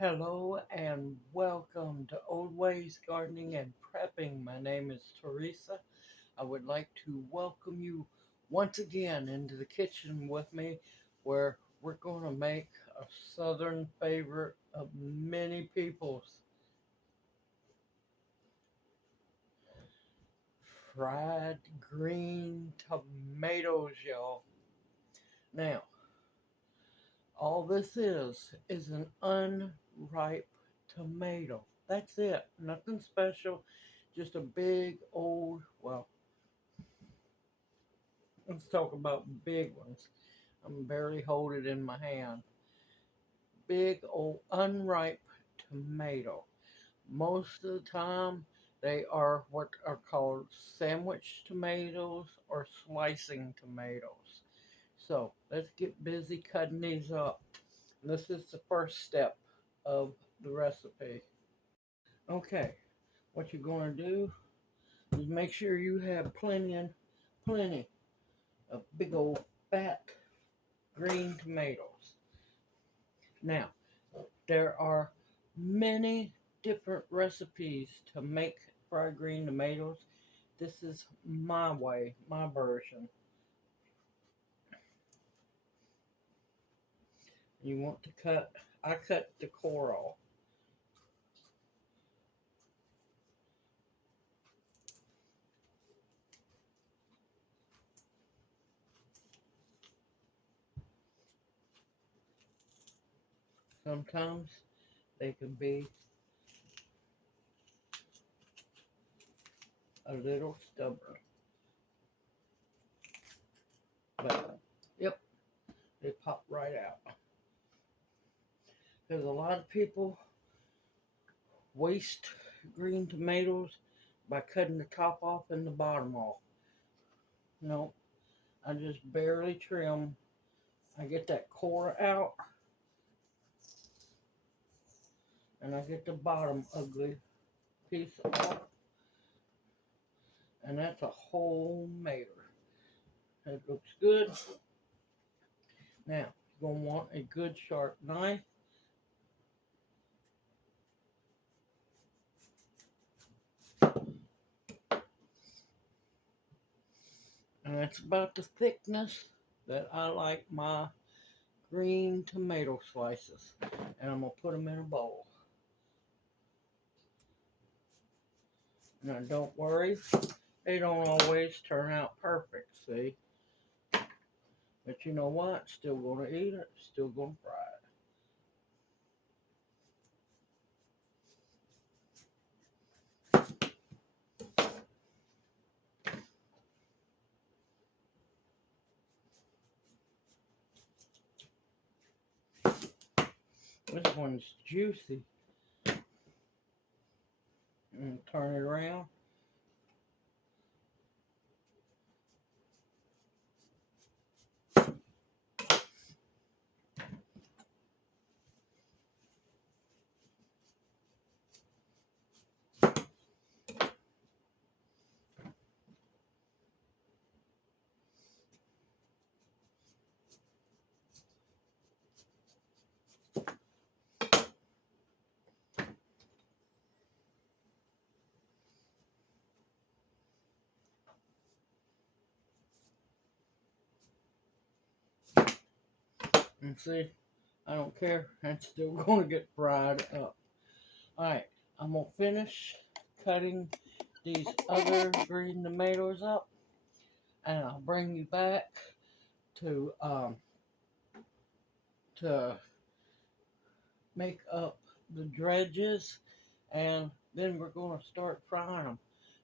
Hello and welcome to Old Ways Gardening and Prepping. My name is Teresa. I would like to welcome you once again into the kitchen with me where we're going to make a southern favorite of many people's fried green tomatoes, y'all. Now, all this is an unripe tomato. That's it. Nothing special. Just a big old, well, let's talk about big ones. I'm barely hold it in my hand. Big old unripe tomato. Most of the time, they are what are called sandwich tomatoes or slicing tomatoes. So let's get busy cutting these up. This is the first step of the recipe. Okay, what you're going to do is make sure you have plenty of big old fat green tomatoes. Now, there are many different recipes to make fried green tomatoes. This is my way, my version. You want to I cut the core off. Sometimes they can be a little stubborn. But, yep, they pop right out. Because a lot of people waste green tomatoes by cutting the top off and the bottom off. No, I just barely trim. I get that core out and I get the bottom ugly piece off, and that's a whole mater. That looks good. Now, you're going to want a good sharp knife. And that's about the thickness that I like my green tomato slices. And I'm going to put them in a bowl. Now, don't worry, they don't always turn out perfect, see? But you know what? Still going to eat it, still going to fry it. This one's juicy. And turn it around. And see, I don't care. It's still going to get fried up. Alright, I'm going to finish cutting these other green tomatoes up. And I'll bring you back to to make up the dredges. And then we're going to start frying them.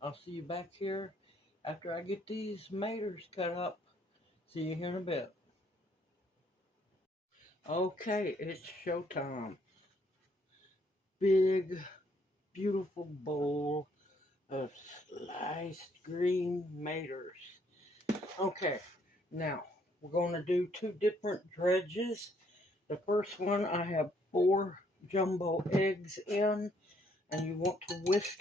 I'll see you back here after I get these tomatoes cut up. See you here in a bit. Okay, it's showtime. Big, beautiful bowl of sliced green tomatoes. Okay, now we're going to do two different dredges. The first one, I have 4 jumbo eggs in, and you want to whisk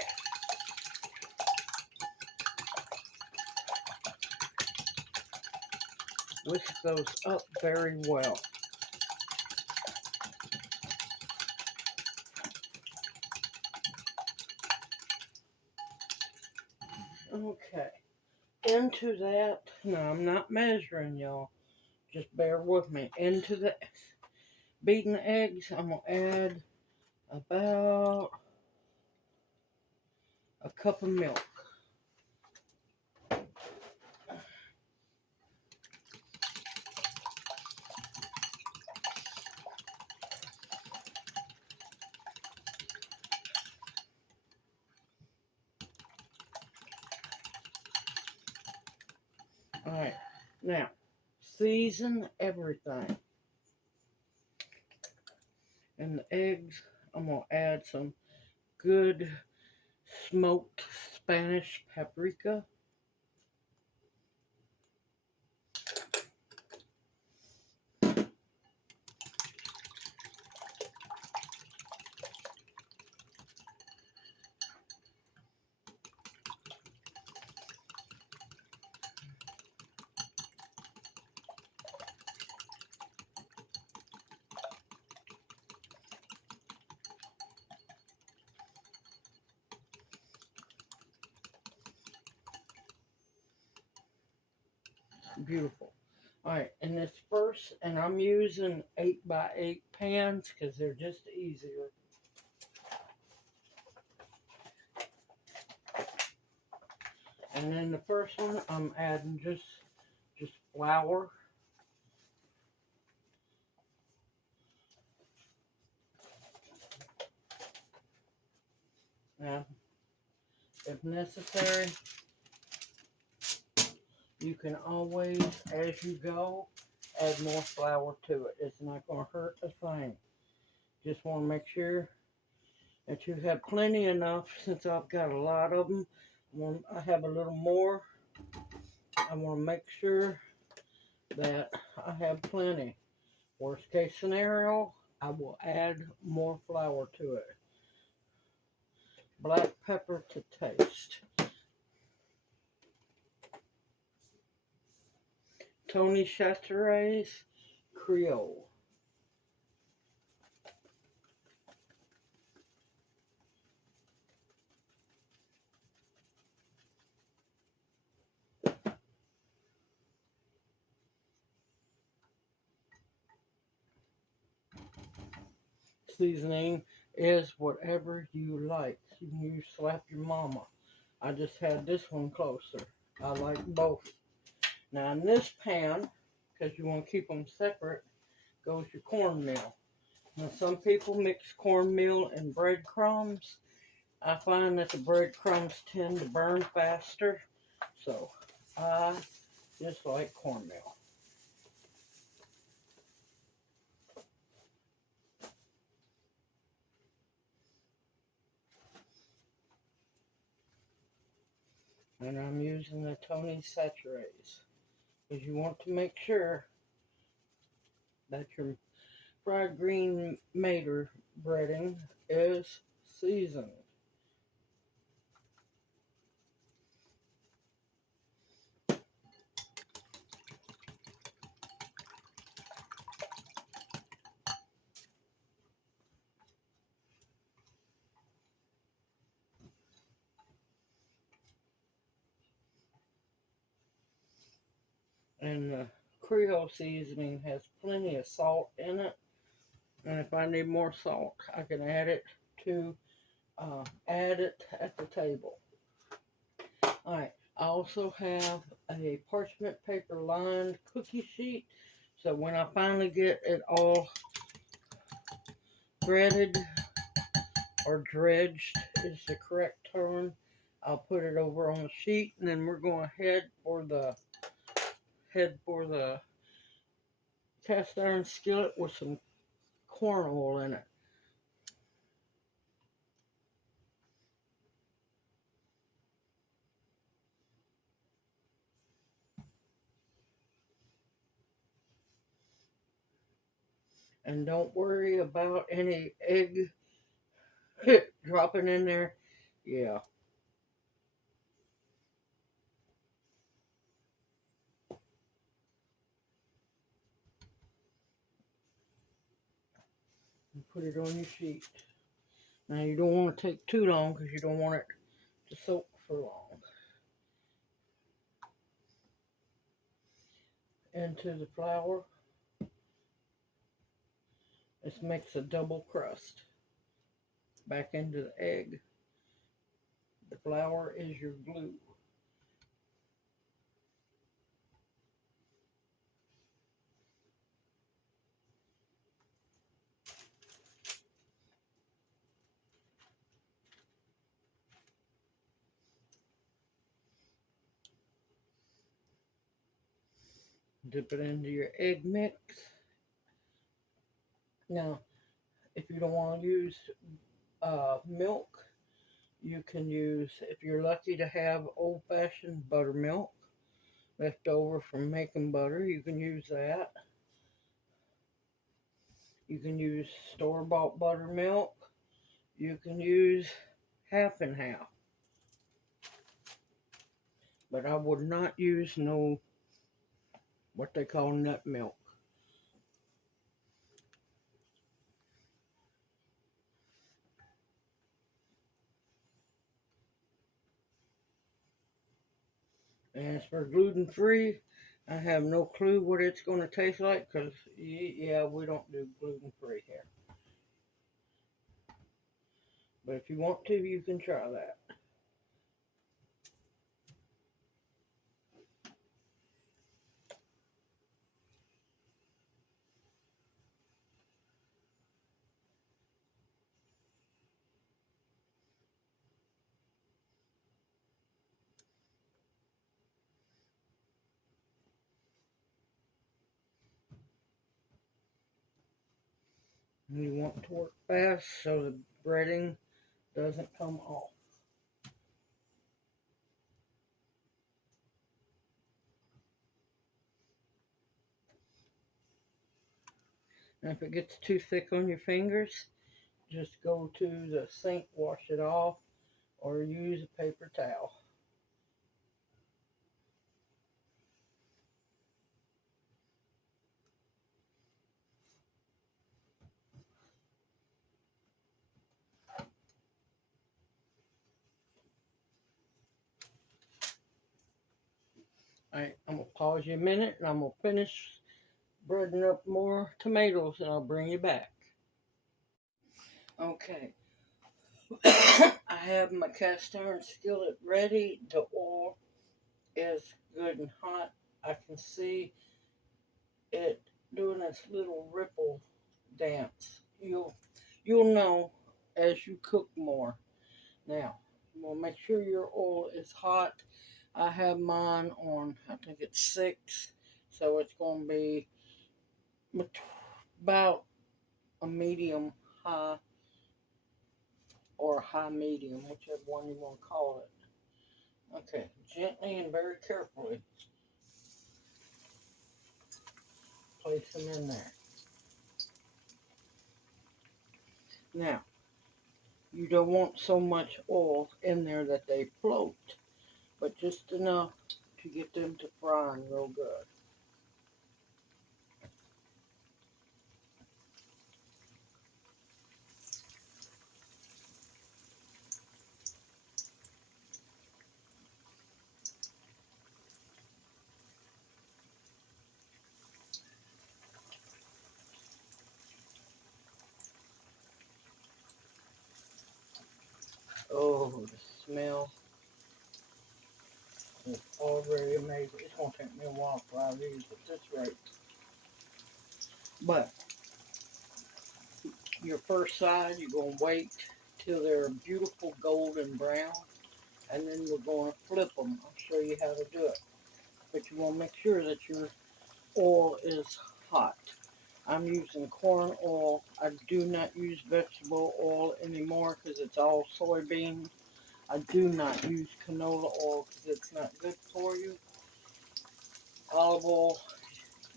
those up very well. Okay. Into that, now I'm not measuring, y'all. Just bear with me. Into the beaten eggs, I'm going to add about a cup of milk. Alright, now season everything. And the eggs, I'm going to add some good smoked Spanish paprika. Beautiful. Alright, and this first, and I'm using 8x8 pans because they're just easier. And then the first one, I'm adding just flour. Now, if necessary, you can always, as you go, add more flour to it. It's not going to hurt a thing. Just want to make sure that you have plenty enough. Since I've got a lot of them, I have a little more. I want to make sure that I have plenty. Worst case scenario, I will add more flour to it. Black pepper to taste. Tony Chateau's Creole. Seasoning is whatever you like. You can use Slap Your Mama. I just had this one closer. I like both. Now in this pan, because you want to keep them separate, goes your cornmeal. Now some people mix cornmeal and breadcrumbs. I find that the breadcrumbs tend to burn faster, so I just like cornmeal. And I'm using the Tony Chateau's because you want to make sure that your fried green mater breading is seasoned. And the Creole seasoning has plenty of salt in it. And if I need more salt, I can add it at the table. Alright, I also have a parchment paper lined cookie sheet. So when I finally get it all breaded or dredged is the correct term, I'll put it over on the sheet, and then we're going to head for the cast iron skillet with some corn oil in it. And don't worry about any egg dropping in there. Yeah. And put it on your sheet. Now you don't want to take too long because you don't want it to soak for long. into the flour. This makes a double crust. Back into the egg. The flour is your glue. Dip it into your egg mix. Now, if you don't want to use milk, you can use, if you're lucky to have old-fashioned buttermilk left over from making butter, you can use that. You can use store-bought buttermilk. You can use half and half. But I would not use no, what they call nut milk. And as for gluten-free, I have no clue what it's going to taste like because, yeah, we don't do gluten-free here. But if you want to, you can try that. And you want to work fast so the breading doesn't come off. And if it gets too thick on your fingers, just go to the sink, wash it off, or use a paper towel. Alright, I'm going to pause you a minute and I'm going to finish breading up more tomatoes and I'll bring you back. Okay. I have my cast iron skillet ready. The oil is good and hot. I can see it doing its little ripple dance. You'll know as you cook more. Now, we'll make sure your oil is hot. I have mine on, I think it's 6, so it's going to be about a medium high or high medium, whichever one you want to call it. Okay, gently and very carefully place them in there. Now, you don't want so much oil in there that they float, but just enough to get them to frying real good. Oh, the smell is already amazing. It's going to take me a while to fry these at this rate. But your first side, you're going to wait till they're beautiful golden brown, and then we're going to flip them. I'll show you how to do it. But you want to make sure that your oil is hot. I'm using corn oil. I do not use vegetable oil anymore because it's all soybean. I do not use canola oil because it's not good for you. Olive oil,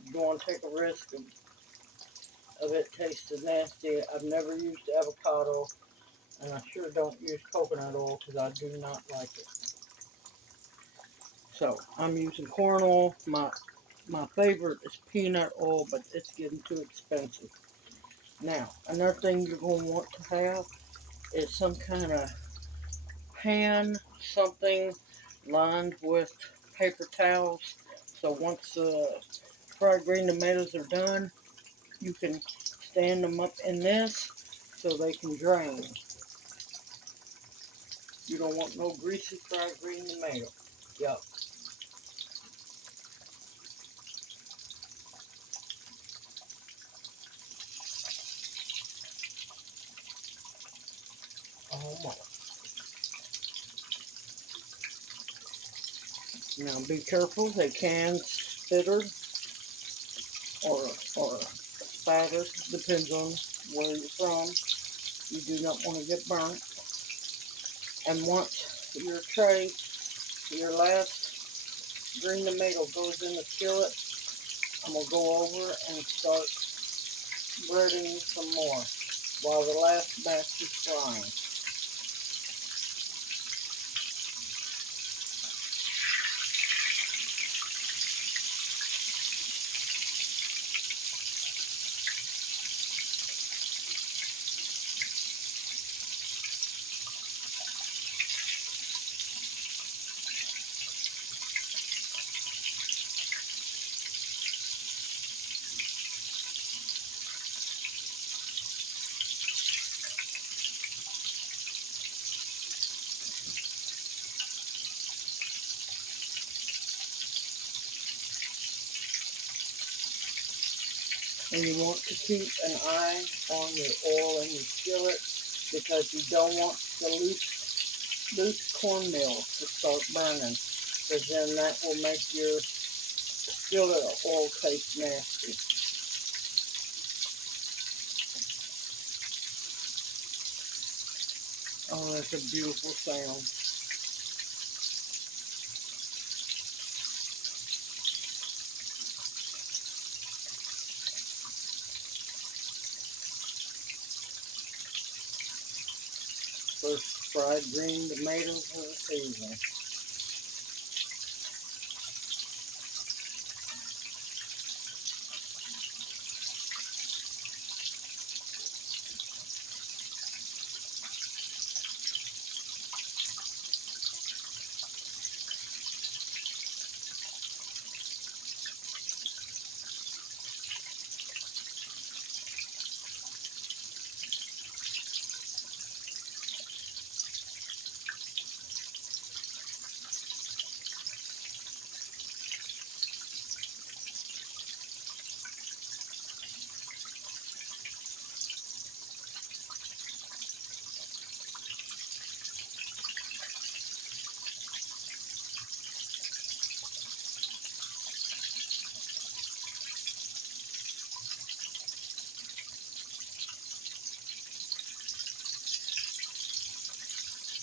you don't want to take a risk of it tasting nasty. I've never used avocado, and I sure don't use coconut oil because I do not like it. So I'm using corn oil. My favorite is peanut oil, but it's getting too expensive. Now, another thing you're going to want to have is some kind of pan, something lined with paper towels. So once the fried green tomatoes are done, you can stand them up in this so they can drain. You don't want no greasy fried green tomato. Yup. Almost. Now be careful, they can spitter or spatter, depends on where you're from. You do not want to get burnt. And once your tray, your last green tomato goes in the skillet, I'm going to go over and start breading some more while the last batch is frying. And you want to keep an eye on your oil in your skillet because you don't want the loose cornmeal to start burning, because then that will make your skillet oil taste nasty. Oh, that's a beautiful sound. First fried green tomatoes of the season.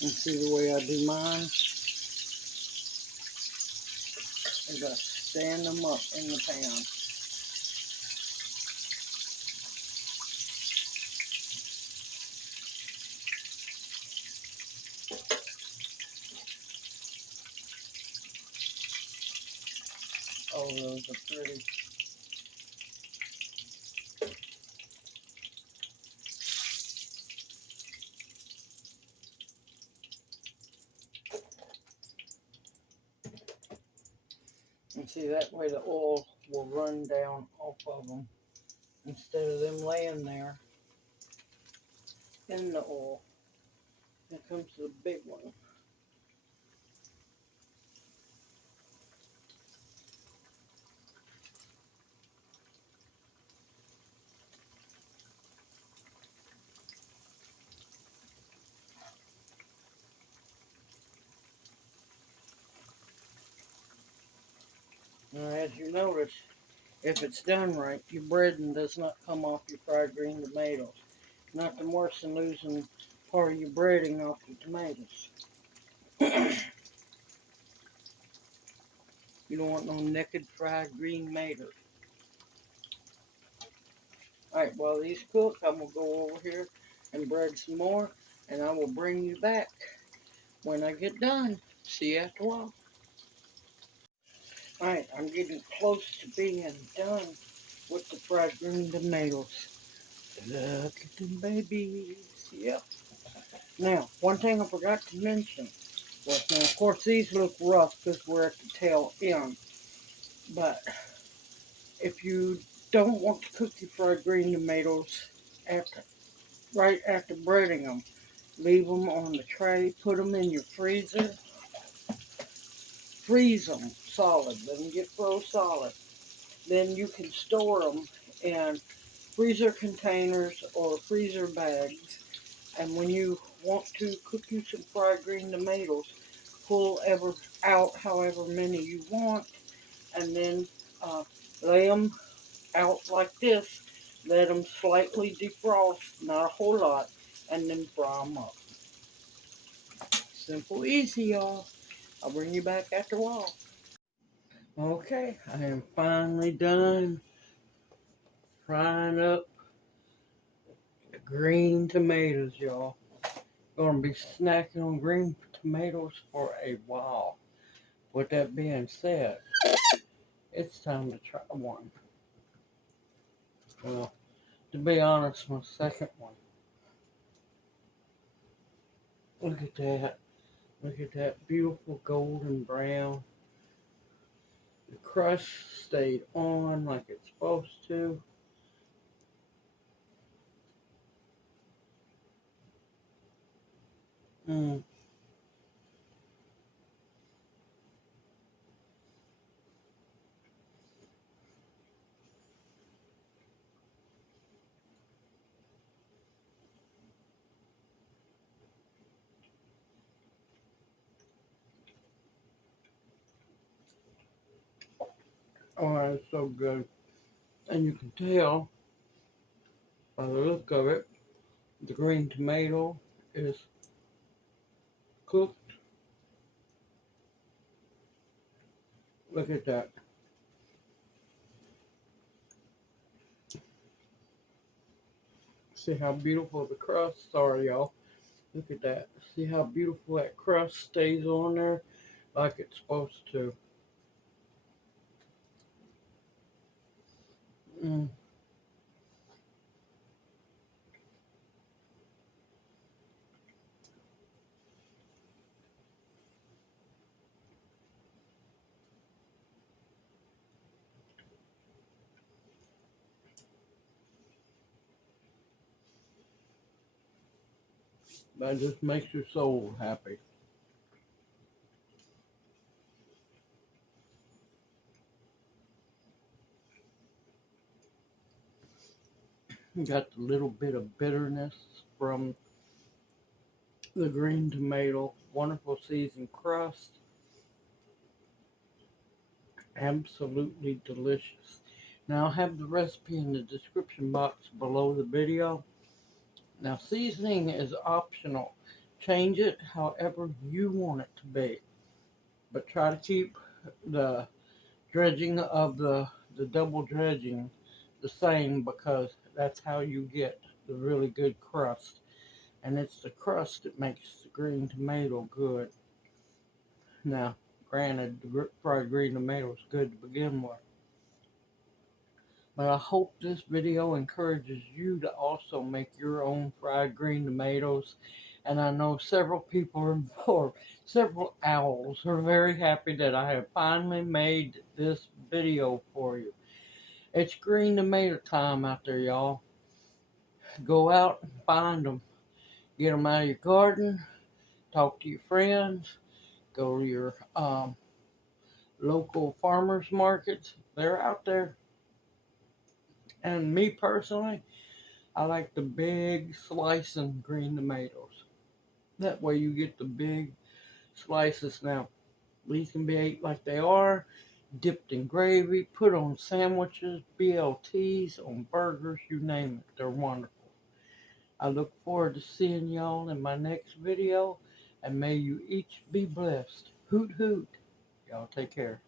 And see the way I do mine is I stand them up in the pan. Oh, those are pretty. And see, that way the oil will run down off of them instead of them laying there in the oil. Here comes the big one. Now, as you notice, if it's done right, your breading does not come off your fried green tomatoes. Nothing worse than losing part of your breading off your tomatoes. You don't want no naked fried green tomatoes. Alright, while these cook, I'm going to go over here and bread some more, and I will bring you back when I get done. See you after a while. Alright, I'm getting close to being done with the fried green tomatoes. Look at them babies. Yep. Now, one thing I forgot to mention was, now of course these look rough because we're at the tail end, but If you don't want to cook your fried green tomatoes after, right after breading them, leave them on the tray, put them in your freezer, freeze them solid, let them get froze solid. Then you can store them in freezer containers or freezer bags. And when you want to cook you some fried green tomatoes, pull out however many you want, and then lay them out like this. Let them slightly defrost, not a whole lot, and then fry them up. Simple, easy, y'all. I'll bring you back after a while. Okay, I am finally done frying up the green tomatoes, y'all. Gonna be snacking on green tomatoes for a while. With that being said, it's time to try one. Well, to be honest, my second one. Look at that. Look at that beautiful golden brown. The crust stayed on like it's supposed to. Mm. Oh, it's so good. And you can tell by the look of it, the green tomato is cooked. Look at that. See how beautiful the crusts are, y'all. Look at that. See how beautiful that crust stays on there like it's supposed to. Mm. That just makes your soul happy. You got the little bit of bitterness from the green tomato. Wonderful seasoned crust. Absolutely delicious. Now I'll have the recipe in the description box below the video. Now seasoning is optional. Change it however you want it to be. But try to keep the dredging of the double dredging the same, because that's how you get the really good crust. And it's the crust that makes the green tomato good. Now, granted, the fried green tomato is good to begin with. But I hope this video encourages you to also make your own fried green tomatoes. And I know several people or several owls are very happy that I have finally made this video for you. It's green tomato time out there, y'all. Go out and find them. Get them out of your garden. Talk to your friends. Go to your local farmers markets. They're out there. And me personally, I like the big slicing green tomatoes. That way you get the big slices. Now, these can be ate like they are, dipped in gravy, put on sandwiches, BLTs, on burgers, you name it. They're wonderful. I look forward to seeing y'all in my next video, and may you each be blessed. Hoot hoot. Y'all take care.